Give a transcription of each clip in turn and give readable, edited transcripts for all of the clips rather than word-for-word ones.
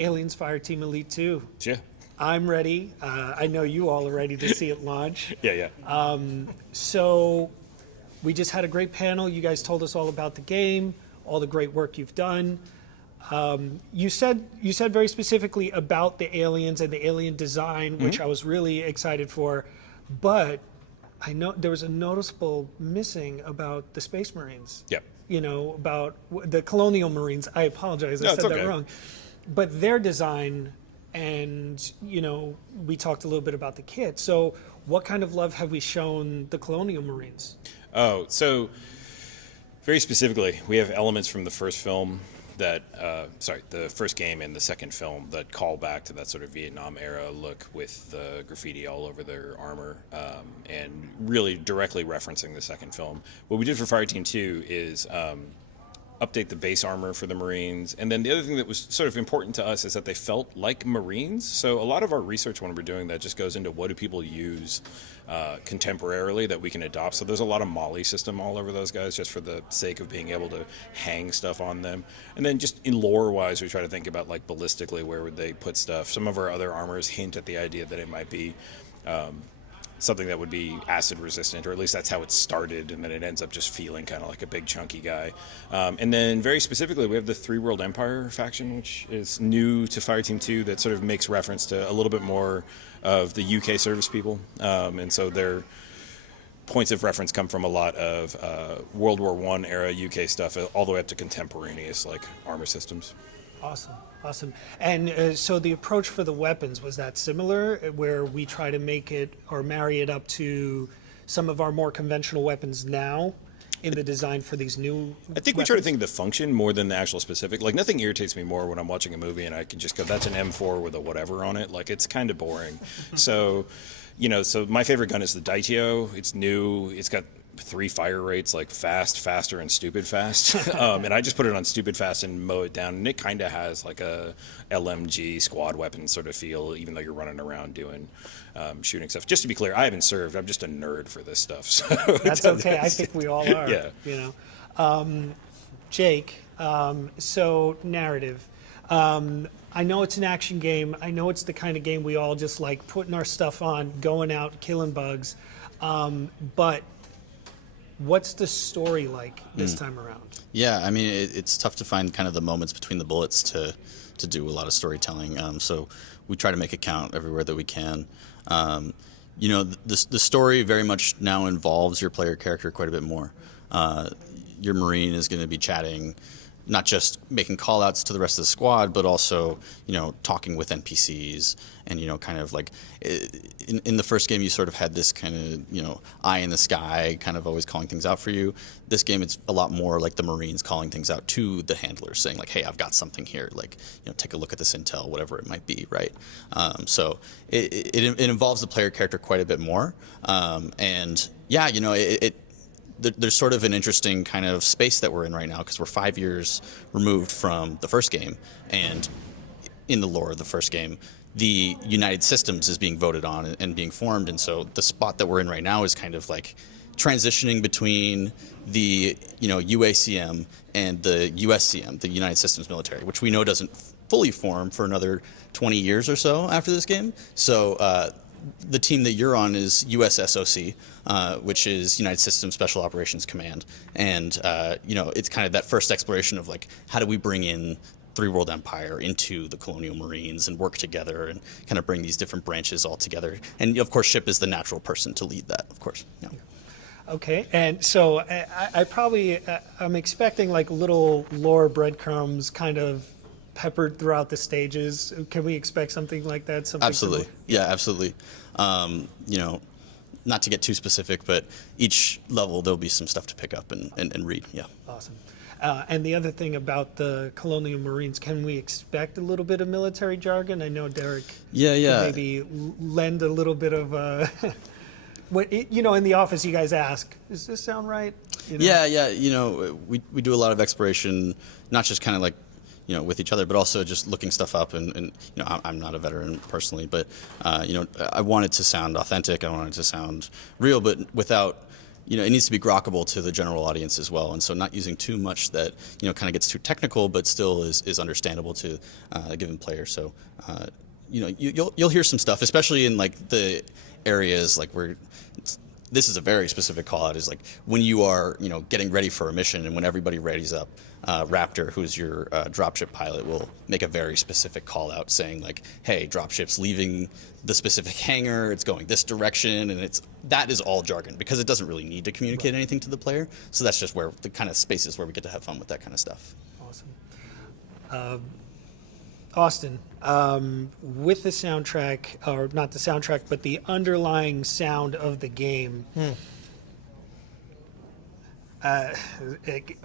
Aliens Fireteam Elite 2. Yeah. I'm ready. I know you all are ready to see it launch. Yeah. So we just had a great panel. You guys told us all about the game, all the great work you've done. You said very specifically about the aliens and the alien design, which I was really excited for. But I know there was a noticeable missing about the Space Marines. Yep. You know, about the Colonial Marines. I apologize, No, I said it's okay. that wrong. But their design, and we talked a little bit about the kit. So what kind of love have we shown the Colonial Marines? Oh, so very specifically, we have elements from the first film that, the first game and the second film that call back to that sort of Vietnam era look with the graffiti all over their armor, and really directly referencing the second film. What we did for Fireteam 2 is update the base armor for the Marines. And then the other thing that was sort of important to us is that they felt like Marines. So a lot of our research when we're doing that just goes into what do people use contemporarily that we can adopt. So there's a lot of Molly system all over those guys just for the sake of being able to hang stuff on them. And then just in lore wise, we try to think about like ballistically, where would they put stuff. Some of our other armors hint at the idea that it might be something that would be acid resistant, or at least that's how it started, and then it ends up just feeling kind of like a big chunky guy. And then very specifically, we have the Three World Empire faction, which is new to Fireteam 2, that sort of makes reference to a little bit more of the UK service people. And so their points of reference come from a lot of World War I era UK stuff, all the way up to contemporaneous like armor systems. Awesome. And so the approach for the weapons, was that similar, where we try to make it or marry it up to some of our more conventional weapons now in the design for these new I think we try to think of the function more than the actual specific. Like, nothing irritates me more when I'm watching a movie and I can just go, that's an M4 with a whatever on it. Like, it's kind of boring. So my favorite gun is the Daityo. It's new. It's got 3 fire rates, like fast, faster, and stupid fast. And I just put it on stupid fast and mow it down. And it kind of has like a LMG squad weapon sort of feel, even though you're running around doing shooting stuff. Just to be clear, I haven't served. I'm just a nerd for this stuff. So that's okay. I think we all are. Yeah. Jake, so narrative. I know it's an action game. I know it's the kind of game we all just like putting our stuff on, going out, killing bugs. But what's the story like this time around? Yeah, I mean, it's tough to find kind of the moments between the bullets to do a lot of storytelling. So we try to make it count everywhere that we can. The story very much now involves your player character quite a bit more. Your Marine is going to be chatting, not just making call-outs to the rest of the squad, but also, talking with NPCs and, kind of like in the first game, you sort of had this kind of, eye in the sky, kind of always calling things out for you. This game, it's a lot more like the Marines calling things out to the handlers, saying like, hey, I've got something here, like, take a look at this intel, whatever it might be, right? So it involves the player character quite a bit more. There's sort of an interesting kind of space that we're in right now, because we're 5 years removed from the first game, and in the lore of the first game, the United Systems is being voted on and being formed, and so the spot that we're in right now is kind of like transitioning between the UACM and the USCM, the United Systems Military, which we know doesn't fully form for another 20 years or so after this game. So the team that you're on is USSOC, which is United Systems Special Operations Command. And, it's kind of that first exploration of like, how do we bring in Three World Empire into the Colonial Marines and work together and kind of bring these different branches all together. And of course, Ship is the natural person to lead that, of course. Yeah. Okay, and so I'm expecting like little lore breadcrumbs kind of peppered throughout the stages. Can we expect something like that? Absolutely. Similar? Yeah, absolutely. Not to get too specific, but each level there'll be some stuff to pick up and read. Yeah. Awesome. And the other thing about the Colonial Marines, can we expect a little bit of military jargon? I know Derrick could maybe lend a little bit of in the office you guys ask, does this sound right? Yeah. We do a lot of exploration, not just kind of like, with each other, but also just looking stuff up. And I'm not a veteran personally, but, I want it to sound authentic. I want it to sound real, but without, it needs to be grokkable to the general audience as well. And so not using too much that, kind of gets too technical, but still is understandable to a given player. So, you'll hear some stuff, especially in like the areas like where this is a very specific call out, is like when you are, getting ready for a mission and when everybody readies up, Raptor, who's your dropship pilot, will make a very specific call out saying like, hey, dropship's leaving the specific hangar, it's going this direction, and that is all jargon because it doesn't really need to communicate anything to the player. So that's just where the kind of spaces where we get to have fun with that kind of stuff. Awesome. Austin, with the soundtrack, or not the soundtrack, but the underlying sound of the game,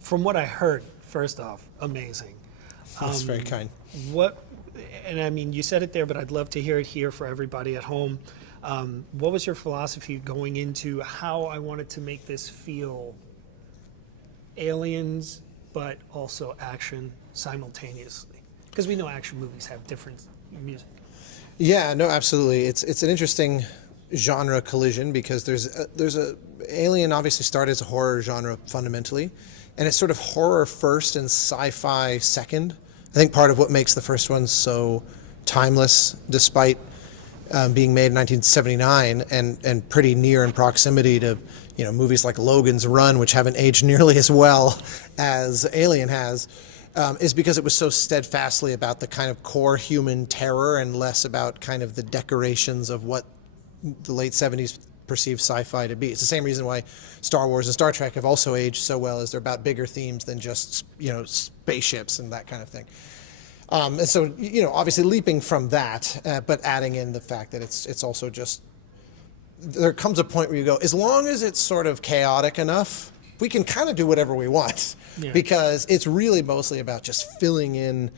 from what I heard, first off, amazing. That's very kind. And I mean, you said it there, but I'd love to hear it here for everybody at home. What was your philosophy going into how I wanted to make this feel aliens, but also action simultaneously? Because we know action movies have different music. Yeah, no, absolutely. It's an interesting genre collision because there's a Alien obviously started as a horror genre fundamentally, and it's sort of horror first and sci-fi second. I think part of what makes the first one so timeless, despite being made in 1979 and pretty near in proximity to movies like Logan's Run, which haven't aged nearly as well as Alien has. Is because it was so steadfastly about the kind of core human terror and less about kind of the decorations of what the late 70s perceived sci-fi to be. It's the same reason why Star Wars and Star Trek have also aged so well, is they're about bigger themes than just, spaceships and that kind of thing. And so, obviously leaping from that, but adding in the fact that it's also just, there comes a point where you go, as long as it's sort of chaotic enough, we can kind of do whatever we want, because it's really mostly about just filling in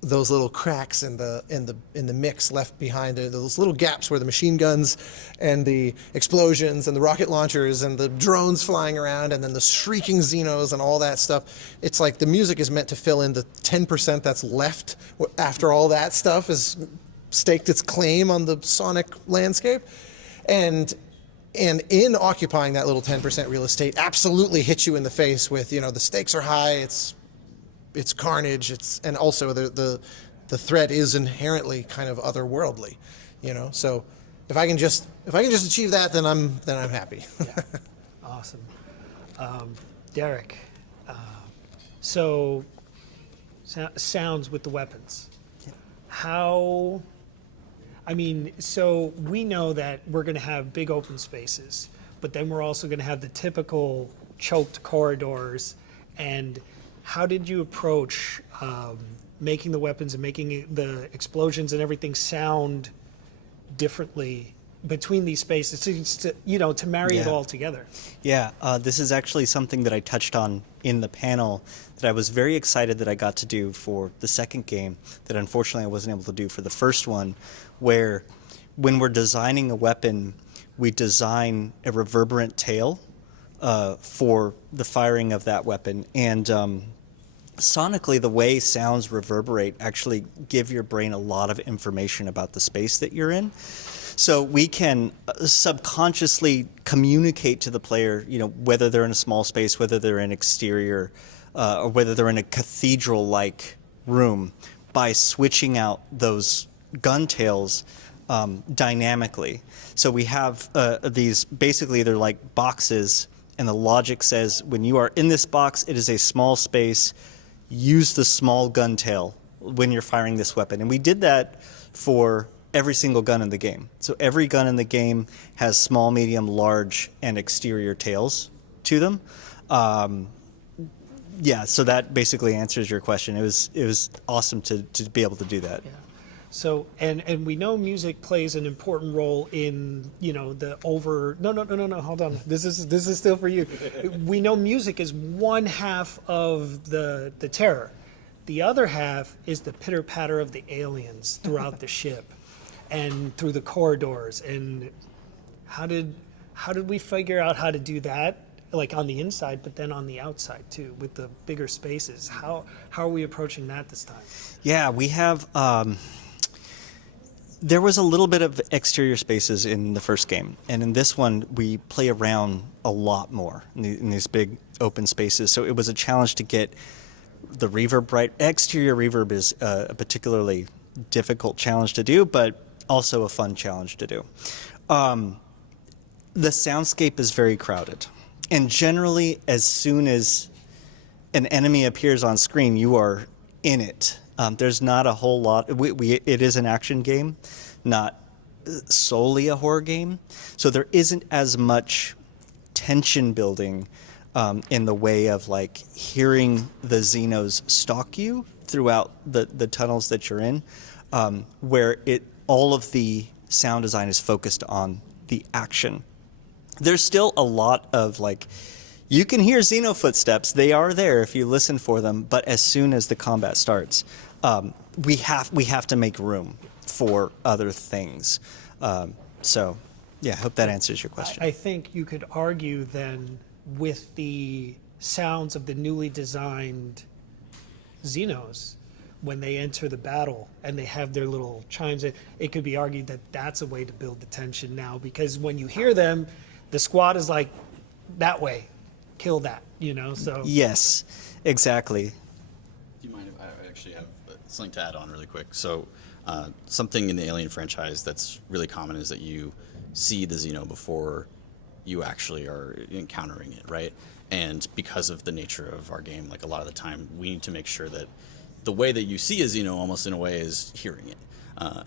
those little cracks in the mix left behind, those little gaps where the machine guns and the explosions and the rocket launchers and the drones flying around and then the shrieking Xenos and all that stuff. It's like the music is meant to fill in the 10% that's left after all that stuff has staked its claim on the sonic landscape. And in occupying that little 10% real estate, absolutely hits you in the face with, the stakes are high, it's carnage, and also the threat is inherently kind of otherworldly, So if I can just achieve that, then I'm happy. Yeah. Awesome. Derrick, so sounds with the weapons. How? So we know that we're going to have big open spaces, but then we're also going to have the typical choked corridors. And how did you approach making the weapons and making the explosions and everything sound differently between these spaces to marry it all together? Yeah, this is actually something that I touched on in the panel that I was very excited that I got to do for the second game that unfortunately I wasn't able to do for the first one, where when we're designing a weapon, we design a reverberant tail for the firing of that weapon. And sonically, the way sounds reverberate actually give your brain a lot of information about the space that you're in. So we can subconsciously communicate to the player, whether they're in a small space, whether they're in exterior, or whether they're in a cathedral-like room, by switching out those gun tails dynamically. So we have these, basically they're like boxes, and the logic says when you are in this box, it is a small space, use the small gun tail when you're firing this weapon. And we did that for every single gun in the game. So every gun in the game has small, medium, large, and exterior tails to them. So that basically answers your question. It was awesome to be able to do that. Yeah. So and we know music plays an important role in the over. No, hold on. This is still for you. We know music is one half of the terror. The other half is the pitter patter of the aliens throughout the ship and through the corridors. And how did we figure out how to do that? Like on the inside, but then on the outside too, with the bigger spaces. How are we approaching that this time? Yeah, we have There was a little bit of exterior spaces in the first game, and in this one we play around a lot more in these big open spaces. So it was a challenge to get the reverb right. Exterior reverb is a particularly difficult challenge to do, but also a fun challenge to do. The soundscape is very crowded, and generally, as soon as an enemy appears on screen, you are in it. There's not a whole lot. It is an action game, not solely a horror game. So there isn't as much tension building in the way of like hearing the Xenos stalk you throughout the tunnels that you're in, where all of the sound design is focused on the action. There's still a lot of like, you can hear Xeno footsteps. They are there if you listen for them. But as soon as the combat starts, we have to make room for other things. So, yeah, I hope that answers your question. I think you could argue then with the sounds of the newly designed Xenos, when they enter the battle and they have their little chimes, it could be argued that that's a way to build the tension now, because when you hear them, the squad is like, that way, kill that, so. Yes, exactly. Do you mind if I actually have something to add on really quick? So something in the Alien franchise that's really common is that you see the Xeno before you actually are encountering it, right? And because of the nature of our game, like a lot of the time, we need to make sure that the way that you see a Xeno almost in a way is hearing it.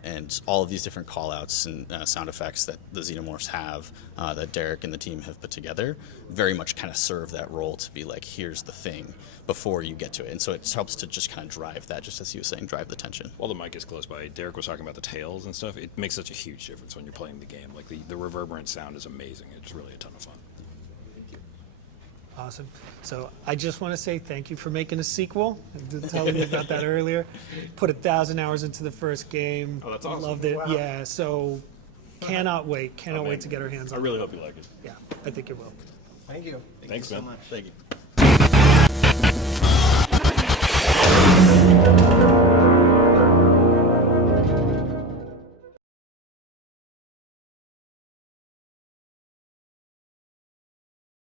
And all of these different call-outs and sound effects that the Xenomorphs have, that Derrick and the team have put together, very much kind of serve that role to be like, here's the thing before you get to it. And so it helps to just kind of drive that, just as he was saying, drive the tension. While the mic is close by, Derrick was talking about the tails and stuff. It makes such a huge difference when you're playing the game. Like the reverberant sound is amazing. It's really a ton of fun. Awesome. So I just want to say thank you for making a sequel. I was telling you about that earlier. Put 1,000 hours into the first game. Oh, that's awesome. Loved it. Wow. Yeah. So cannot wait. Cannot wait to get our hands on it. I really hope you like it. Yeah, I think it will. Thank you. Thanks, man. Thank you.